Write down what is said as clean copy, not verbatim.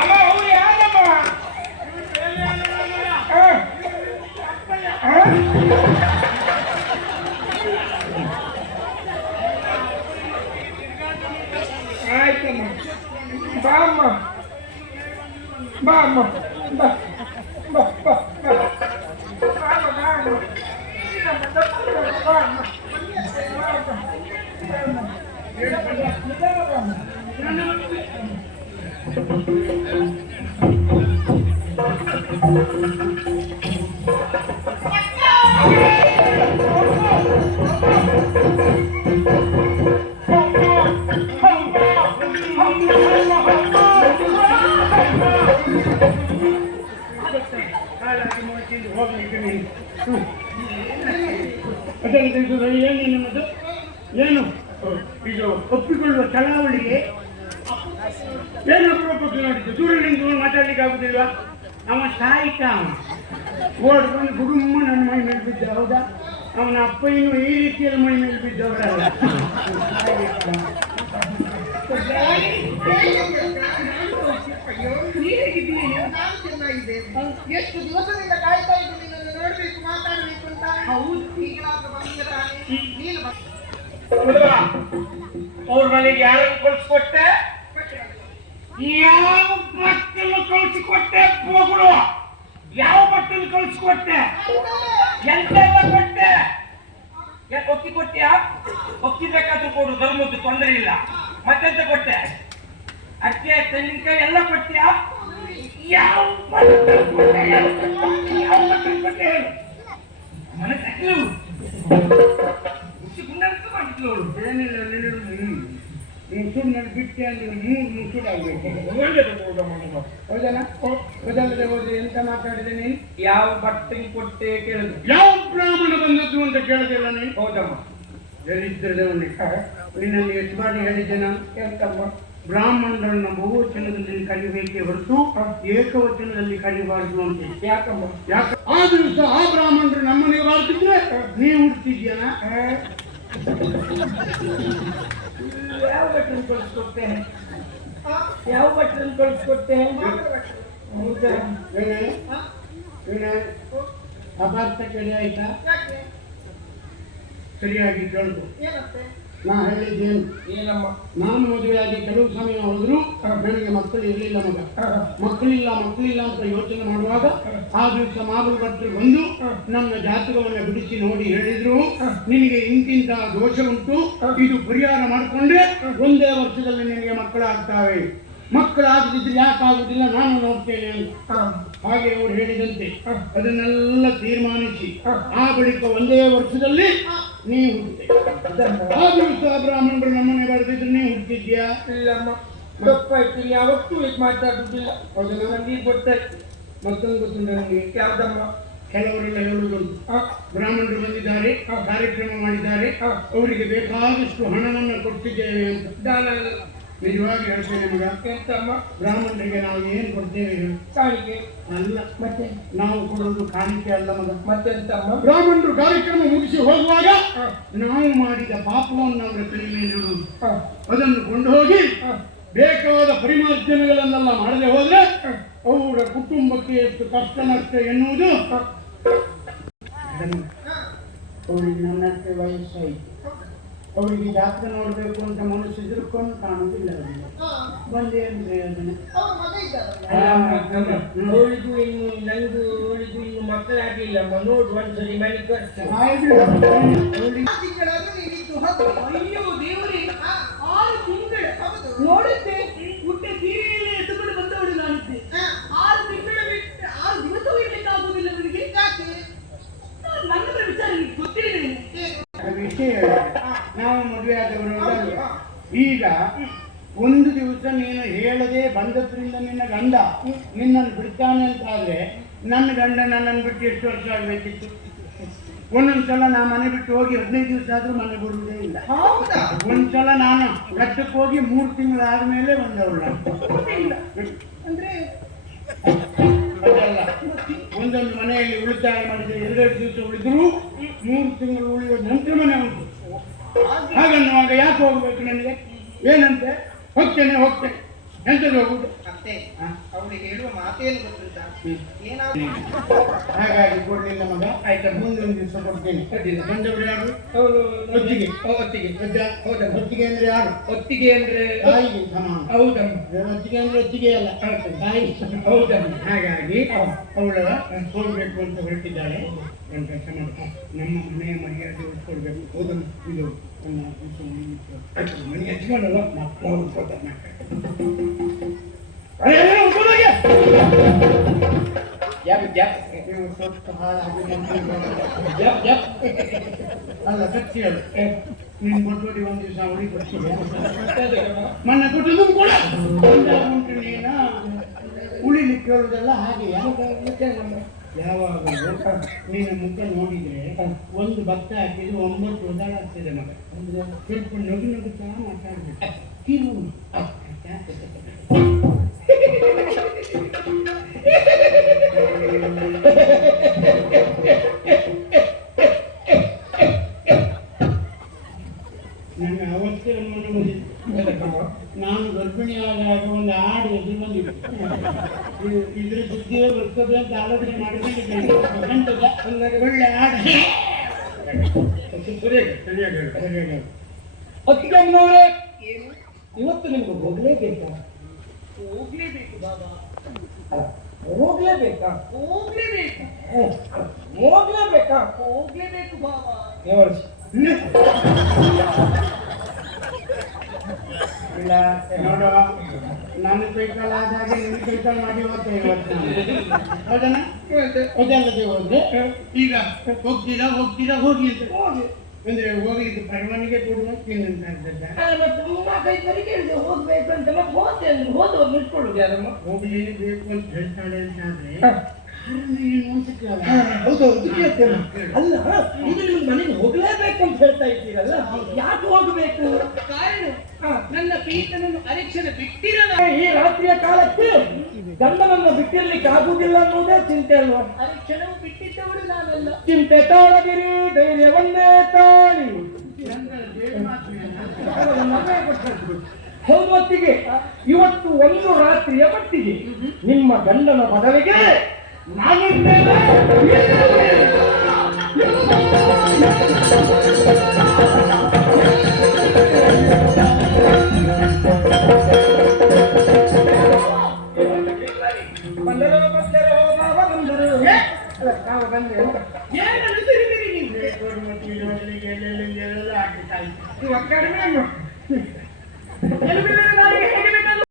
ಅಮ್ಮ ಅವ್ರು ಯಾರಮ್ಮ? ಆಯ್ತಮ್ಮ, ಬಾ ಅಮ್ಮ, ಬಾ ಅಮ್ಮ, ಬಾ ಬಾ ಬಾ ಬಾ ಏನೇನು ಏನು ಇದು ಒಪ್ಪಿಕೊಳ್ಳುವ ಚಳವಳಿಗೆ ಏನು ಅಪರೂಪಕ್ಕೆ ನೋಡಿದ್ದು ದೂರದಿಂದ ಮಾತಾಡ್ಲಿಕ್ಕೆ ಆಗುದಿಲ್ವಾ? ಅವ ಸಾಯಿತ ಓಡ್ಕೊಂಡು ಗುಡುಮ್ಮ ನನ್ನ ಮೈ ಮೇಲೆ ಬಿದ್ದ. ಹೌದಾ? ಅವನ ಅಪ್ಪ ಇನ್ನು ಈ ರೀತಿಯಲ್ಲಿ ಮೈ ಮೇಲೆ ಬಿದ್ದವರಲ್ಲ. ಎಷ್ಟು ದಿವಸದಿಂದ ಕಾಯ್ತಾ ಇದ್ದೀನಿ ನಿನ್ನನ್ನು ನೋಡ್ಬೇಕು, ಮಾತಾಡ್ಬೇಕು ಅಂತ. ಹೌದು, ಅವ್ರ ಮನೆಗೆ ಯಾರನ್ನು ಕಳಿಸ್ಕೊಟ್ಟೆ? ಯಾವ ಬಟ್ಟಲು ಕಳಿಸಿಕೊಟ್ಟೆ? ಹೋಗುಳು ಯಾವ ಬಟ್ಟಲು ಕಳಿಸ್ಕೊಟ್ಟೆ? ಎಂತೆಲ್ಲ ಕೊಟ್ಟೆ? ಒಕ್ಕಿ ಕೊಟ್ಟಿಯಾ? ಒಕ್ಕಿ ಬೇಕಾದ್ರೂ ಕೊಡು, ಧರ್ಮದ್ದು ತೊಂದರೆ ಇಲ್ಲ. ಮತ್ತೆಂತ ಕೊಟ್ಟೆ? ಅಕ್ಕಿ ತೆಂಗಿನಕಾಯಿ ಎಲ್ಲ ಕೊಟ್ಟಿಯಾ? ಯಾವ ಬಟ್ಟಲು ಕೊಟ್ಟೆ? ಯಾವ ಬಟ್ಟಲು ಕೊಟ್ಟೆ ಹೇಳು. ಮನೆ ತಕ್ಕಲು ಏನಿಲ್ಲ, ಮುಸುಡಿನಲ್ಲಿ ಬಿಟ್ಟೆ ಅಂದ್ರೆ 3 ಮುಸುಡಾಗಬೇಕು. ಹೌದಲ್ಲ? ಹೌದಲ್ಲದೆ ಹೋದ್ರೆ ಎಂತ ಮಾತಾಡಿದೆ ನೀನು? ಯಾವ ಬಟ್ಟೆ ಕೊಟ್ಟೆ ಕೇಳಿದ್ರು. ಯಾವ ಬ್ರಾಹ್ಮಣ ಬಂದದ್ದು ಅಂತ ಕೇಳದಿಲ್ಲ ನೀನು? ಹೌದಮ್ಮ. ಹೇಳಿದ್ದರೆ ನಿನ್ನಲ್ಲಿ ಎಷ್ಟು ಬಾರಿ ಹೇಳಿದ್ದೆ ನಾನು? ಎಂತಮ್ಮ? ಬ್ರಾಹ್ಮಣರನ್ನ ಬಹುವಚನದಲ್ಲಿ ಕರಿಬೇಕೇ ಹೊರತು ಏಕವಚನದಲ್ಲಿ ಕರಿಬಾರದು ಅಂತ. ಯಾಕಮ್ಮ? ಯಾಕೆ ಆ ದಿವಸ ಆ ಬ್ರಾಹ್ಮಣರು ನಮ್ಮನೆಗೆ ಬಾರ್ತಿದ್ರೆ ನೀವು ಹುಡ್ತಿದ್ಯಾನ? ಯಾವ ಬಟ್ಟನ್ನು ಕಳಿಸ್ಕೊಡ್ತೆ? ಯಾವ ಬಟ್ಟನ್ನು ಕಳಿಸ್ಕೊಡ್ತೆ? ಅಪಾರ್ಥ ಕೇಳಿ ಆಯ್ತಾ? ಸರಿಯಾಗಿ ಕೇಳ್ದು. ನಾ ಹೇಳಿದ್ದೇನು? ಏನಮ್ಮ? ನಾನು ಮದುವೆಯಾಗಿ ಕೆಲವು ಸಮಯ ಹೋದ್ರು ನನಗೆ ಮಕ್ಕಳು ಇರಲಿಲ್ಲ. ಮಕ್ಕಳಿಲ್ಲ ಅಂತ ಯೋಚನೆ ಮಾಡುವಾಗ ಆ ದಿವಸ ಮಾಬಲ್ ಭಟ್ರು ಬಂದು ನನ್ನ ಜಾತಕವನ್ನು ಬಿಡಿಸಿ ನೋಡಿ ಹೇಳಿದ್ರು, ನಿನಗೆ ಇಂತಿಂತ ದೋಷ ಉಂಟು, ಇದು ಪರಿಹಾರ ಮಾಡಿಕೊಂಡ್ರೆ ಒಂದೇ ವರ್ಷದಲ್ಲಿ ನಿನಗೆ ಮಕ್ಕಳಾಗ್ತಾವೆ. ಮಕ್ಕಳಾಗದಿದ್ರೆ ಯಾಕಾಗುದಿಲ್ಲ, ನಾನು ನೋಡ್ತೇನೆ ಅಂತ. ಹಾಗೆ ಅವರು ಹೇಳಿದಂತೆ ಅದನ್ನೆಲ್ಲ ತೀರ್ಮಾನಿಸಿ ಆ ಬಳಿಕ ಒಂದೇ ವರ್ಷದಲ್ಲಿ ನೀವು ಹುಟ್ಟಿದೆ. ಆ ದಿವಸ ಬ್ರಾಹ್ಮಣರು ನಮ್ಮನೆ ಬರೆದಿದ್ರು ನೀವು ಹುಟ್ಟಿದ್ಯಾ? ಇಲ್ಲಮ್ಮ, ತಪ್ಪಾಯ್ತು. ಯಾವತ್ತೂ ಇದು ಮಾತಾಡುದಿಲ್ಲ. ಹೌದು, ನನಗೆ ಗೊತ್ತಾಯ್ತು. ಮತ್ತೊಂದು ಗೊತ್ತು ನನಗೆ. ಯಾವ್ದಮ್ಮ? ಕೆಲವರೆಲ್ಲ ಹೇಳುವುದುಂಟು, ಬ್ರಾಹ್ಮಣರು ಬಂದಿದ್ದಾರೆ, ಕಾರ್ಯಕ್ರಮ ಮಾಡಿದ್ದಾರೆ, ಅವರಿಗೆ ಬೇಕಾದಷ್ಟು ಹಣವನ್ನು ಕೊಡ್ತಿದ್ದೇವೆ ಅಂತ. ನಿಜವಾಗಿ ಹೇಳ್ತೇನೆ ಮಗ. ಎಂತಮ್ಮ? ಬ್ರಾಹ್ಮಣರಿಗೆ ನಾವು ಏನು ಕೊಡ್ತೇವೆ? ಕಾಣಿಕೆ ಅಲ್ಲ. ಮತ್ತೆ ನಾವು ಕೊಡೋದು ಕಾಣಿಕೆ ಅಲ್ಲ ಮಗ. ಮತ್ತೆಂತಮ್ಮ? ಬ್ರಾಹ್ಮಣರು ಕಾರ್ಯಕ್ರಮ ಮುಗಿಸಿ ಹೋಗುವಾಗ ನಾವು ಮಾಡಿದ ಪಾಪವನ್ನು ಅವರ ಕೈ ಮೇಲೆ ಇಡುವುದು, ಅದನ್ನು ಕೊಂಡು ಹೋಗಿ ಬೇಕಾದ ಪರಿಮಾರ್ಜನೆಗಳನ್ನೆಲ್ಲ ಮಾಡದೆ ಹೋದ್ರೆ ಅವರ ಕುಟುಂಬಕ್ಕೆ ಎಷ್ಟು ಕಷ್ಟ ನಷ್ಟ ಎನ್ನುವುದು. ಅವರಿಗೆ ನನ್ನಕ್ಕೆ ವಯಸ್ಸಾಯಿತು, ಅವರಿಗೆ ಜಾತ್ರೆ ನೋಡ್ಬೇಕು ಅಂತ ಮನಸ್ಸು ಎದುರ್ಕೊಂಡು ಕಾಣುವುದಿಲ್ಲ. ಬಂದೆ ಅಂದ್ರೆ ಅದನ್ನ ಅವಳಿಗೂ ಇನ್ನು ನಂದು ಅವಳಿಗೂ ಇನ್ನು ಮಕ್ಕಳಾಗಿಲ್ಲಮ್ಮ. ನೋಡು ಒಂದ್ಸರಿ ಮನೆ ಅಯ್ಯೋ ದೇವರೇ, 6 ತಿಂಗಳು ನೋಡುತ್ತೆ. ಹುಟ್ಟೆ ಸೀರೆಯಲ್ಲಿ ಎತ್ತುಕೊಂಡು ಬಂದವಳು ನಾನಿದ್ದೆ. 6 ತಿಂಗಳು ಬಿಟ್ಟು 6 ದಿವಸವೂ ಇರ್ಲಿಕ್ಕೆ ಆಗುವುದಿಲ್ಲ ನನಗೆ. ನನ್ನ ವಿಚಾರ ಗೊತ್ತಿಲ್ಲ. ವಿಷಯ ನಾವು ಮದುವೆ ಆದವರು ಈಗ ಒಂದು ದಿವಸ ನೀನು ಹೇಳದೆ ಬಂದದ್ರಿಂದ ನಿನ್ನ ಗಂಡ ನಿನ್ನನ್ನು ಬಿಡ್ತಾನೆ ಅಂತ ಆದ್ರೆ ನನ್ನ ಗಂಡ ನನ್ನನ್ನು ಬಿಟ್ಟು ಎಷ್ಟು ವರ್ಷ ಆಗಬೇಕಿತ್ತು? ಒಂದೊಂದ್ಸಲ ನಾ ಮನೆ ಬಿಟ್ಟು ಹೋಗಿ 15 ದಿವಸ ಆದ್ರೂ ಮನೆ ಬರುವುದೇ ಇಲ್ಲ. ಒಂದ್ಸಲ ನಾನು ಘಟ್ಟಕ್ಕೆ ಹೋಗಿ 3 ತಿಂಗಳಾದ್ಮೇಲೆ ಬಂದವಳು. ಅದಲ್ಲ, ಒಂದೊಂದು ಮನೆಯಲ್ಲಿ ಉಳಿತಾಯ ಮಾಡಿದ್ರೆ 2 ದಿವಸ ಉಳಿದ್ರು 3 ತಿಂಗಳು ಉಳಿಯುವ ನಂತರ ಮನೆ ಉಂಟು. ಹಾಗನ್ನುವಾಗ ಯಾಕೆ ಹೋಗ್ಬೇಕು ನನಗೆ? ಏನಂತೆ ಹೋಗ್ತೇನೆ ಎಂತದ್ದು ಹೋಗುದು? ಅತ್ತೆ ಹ? ಅವಳಿಗೆ ಹೇಳುವ ಮಾತೇನು ಗೊತ್ತುಂಟಾ? ಹ್ಮ್. ಏನಾದ್ರು ಹಾಗಾಗಿ ಕೊಡ್ಲಿಲ್ಲ ಮಗ. ಆಯ್ತಾ? ಮುಂದೊಂದು ದಿವಸ ಕೊಡ್ತೇನೆ. ಅಡ್ಡಿಲ್ಲ. ಬಂದವರು ಯಾರು? ಹೌದು. ಒತ್ತಿಗೆ. ಒತ್ತಿಗೆ. ಅಜ್ಜ. ಹೌದಮ್ಮ. ಒತ್ತಿಗೆ ಅಂದ್ರೆ ಯಾರು? ಒತ್ತಿಗೆ ಅಂದ್ರೆ ತಾಯಿಗೆ ಸಮಾನ. ಹೌದಮ್ಮ. ಒತ್ತಿಗೆ ಅಂದ್ರೆ ಒತ್ತಿಗೆ ಅಲ್ಲ, ತಾಯಿ. ಹೌದಮ್ಮ. ಹಾಗಾಗಿ ಅವಳ ಹೋಗ್ಬೇಕು ಅಂತ ಹೊರಟಿದ್ದಾಳೆ. ಒಂದು ಕೆಲಸ ಮಾಡು, ನಮ್ಮ ಮನೆಯ ಮರ್ಯಾದೆ ಉಳ್ಕೊಳ್ಬೇಕು. ಹೌದಮ್ಮ. ಇದು ಮನೆ ಯಜಮಾನಲ್ಲ, ಮಕ್ಕಳು ಉಳ್ಕೊಳ್ತಾರೆ. ನೀವು ಸ್ವಲ್ಪ ಹಾಳಾಗಿ ಅಲ್ಲ ಸತ್ಯ ಹೇಳು. ನೀನು ಕೊಟ್ಟು ಒಂದು ದಿವಸ ಅವಳಿಗೆ ಕೊಡ್ತೀವಿ. ಮನೆ ಕೊಟ್ಟು ಕೂಡ ಉಂಟು ನೀನ ಉಳಿಲಿಕ್ಕೆ ಹೇಳುವುದೆಲ್ಲ ಹಾಗೆ. ಯಾವಾಗಲೂ ನೀನು ಮುಖ ನೋಡಿದ್ರೆ ಒಂದು ಭತ್ತ ಹಾಕಿದ್ರೆ 9 ಒದಾಡ್ತದೆ ಮಗ. ಅಂದ್ರೆ ಸ್ವಲ್ಪ ನಗು ನಗುತ್ತಾ ಮಾತಾಡ್ಬೇಕು. ನನಗೆ ಅವತ್ತೇ ನಾನು ಗರ್ಭಿಣಿಯಾದಾಗ ಒಂದು ಹಾಡು ಎದುರು ಬಂದಿದ್ದೆ. ಇದ್ರ ಸುದ್ದಿಯೇ ಬರ್ತದೆ ಅಂತ ಆಲೋಚನೆ ಮಾಡಿಕೊಂಡಿದ್ದೇನೆ. ಒಳ್ಳೆ ಹಾಡು ಸರಿಯಾಗಿ ಅತ್ತಿಗೆಮ್ಮನವರೇ, ಏನು? ಇವತ್ತು ನಿಮ್ಗೆ ಹೋಗ್ಲೇಬೇಕಾ? ಹೋಗ್ಲೇಬೇಕು ಬಾಬಾ, ಹೋಗ್ಲೇಬೇಕಾ? ಹೋಗ್ಲೇಬೇಕು, ಹೋಗ್ಲೇಬೇಕಾ? ಹೋಗ್ಲೇಬೇಕು ಬಾಬಾ. ಇಲ್ಲ ನೋಡುವ, ನನ್ನ ಕೈಕಾಲ ಆದಾಗ ನಿನ್ನ ಕೈಕಾಲ ಮಾಡಿ ಇವತ್ತು ಹೌದಣ್ಣ? ಅದಲ್ಲದೆ ಹೋದ್ರೆ ಈಗ ಹೋಗ್ತೀರಾ ಹೋಗಿ ಅಂತ ಹೋಗಿ ಅಂದ್ರೆ ಹೋಗ್ಲಿಕ್ಕೆ ಪರವಾನಿಗೆ ಕೊಡುವ ಹೋಗ್ಬೇಕು ಅಂತ ಹೋದವ್ರು ನಿಂತ್ಕೊಳ್ಳುದು ಯಾರಮ್ಮ? ಹೋಗ್ಲೇಬೇಕು ಅಂತ ಹೇಳ್ತಾಳೆ ಅಂತ ಆದ್ರೆ ಏನು ಅಂತ ಕೇಳ. ಹೌದೌದು ಕೇಳ್ತೇನೆ. ಅಲ್ಲ, ಈಗ ನಿಮ್ಗೆ ಮನೆಗೆ ಹೋಗ್ಲೇಬೇಕು ಅಂತ ಹೇಳ್ತಾ ಇದ್ದೀರಲ್ಲ, ಯಾಕೆ ಹೋಗ್ಬೇಕು? ಕಾರಣ ನನ್ನ ಪ್ರೀತನನ್ನು ಅರಿಕ್ಷಣ ಬಿಟ್ಟಿರಲ್ಲ. ಈ ರಾತ್ರಿಯ ಕಾಲಕ್ಕೆ ಗಂಡನನ್ನು ಬಿಟ್ಟಿರ್ಲಿಕ್ಕೆ ಆಗುವುದಿಲ್ಲ ಅನ್ನೋದೇ ಚಿಂತೆ ಅಲ್ವಾ? ಅರಿಕ್ಷಣವು ಬಿಟ್ಟಿದ್ದವಳು ನಾನಲ್ಲ. ಚಿಂತೆ ತಾಳದಿರಿ, ಧೈರ್ಯವನ್ನೇ ತಾಳಿ. ಹೌದು ಹೊತ್ತಿಗೆ ಇವತ್ತು ಒಂದು ರಾತ್ರಿಯ ಮಟ್ಟಿಗೆ ನಿಮ್ಮ ಗಂಡನ ಬದಲಿಗೆ ನಾನಿದ್ದೇನೆ. ಏನನ್ನು ತಿರುಗಿರಿ ನೀವು? ಕಡಿಮೆ